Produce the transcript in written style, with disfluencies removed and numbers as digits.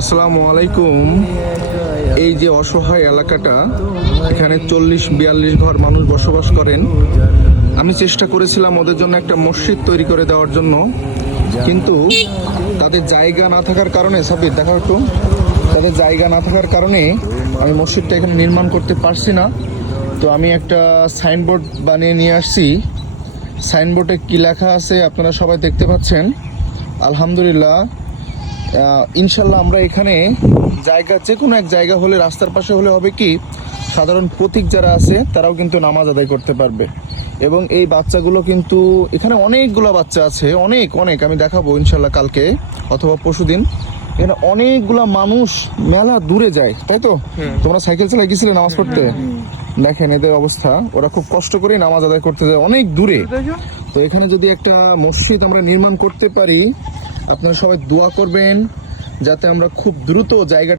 আসসালামু আলাইকুম। এই যে অসহায় এলাকাটা, এখানে 40-42 ঘর মানুষ বসবাস করেন। আমি চেষ্টা করেছিলাম ওদের জন্য একটা মসজিদ তৈরি করে দেওয়ার জন্য, কিন্তু তাদের জায়গা না থাকার কারণে, সাবির দেখো একটু, তাদের জায়গা না থাকার কারণে আমি মসজিদটা এখানে নির্মাণ করতে পারছি না। তো আমি একটা সাইনবোর্ড বানিয়ে নিয়ে আসছি। সাইনবোর্ডে কি লেখা আছে আপনারা সবাই দেখতে পাচ্ছেন। আলহামদুলিল্লাহ, ইনশাল্লাহ আমরা এখানে জায়গা, যে কোনো এক জায়গা হলে, রাস্তার পাশে হলে হবে কি, সাধারণ পথিক যারা আছে তারাও কিন্তু নামাজ আদায় করতে পারবে। এবং এই বাচ্চাগুলো কিন্তু, এখানে অনেকগুলো বাচ্চা আছে, অনেক অনেক, আমি দেখাবো ইনশাল্লাহ কালকে অথবা পরশুদিন। এখানে অনেকগুলা মানুষ মেলা দূরে যায়, তাই তো? তোমরা সাইকেল চালায় গেছিলে নামাজ পড়তে? দেখেন এদের অবস্থা, ওরা খুব কষ্ট করে নামাজ আদায় করতে যায় অনেক দূরে। তো এখানে যদি একটা মসজিদ আমরা নির্মাণ করতে পারি, আপনারা সবাই দোয়া করবেন যাতে আমরা খুব দ্রুত জায়গা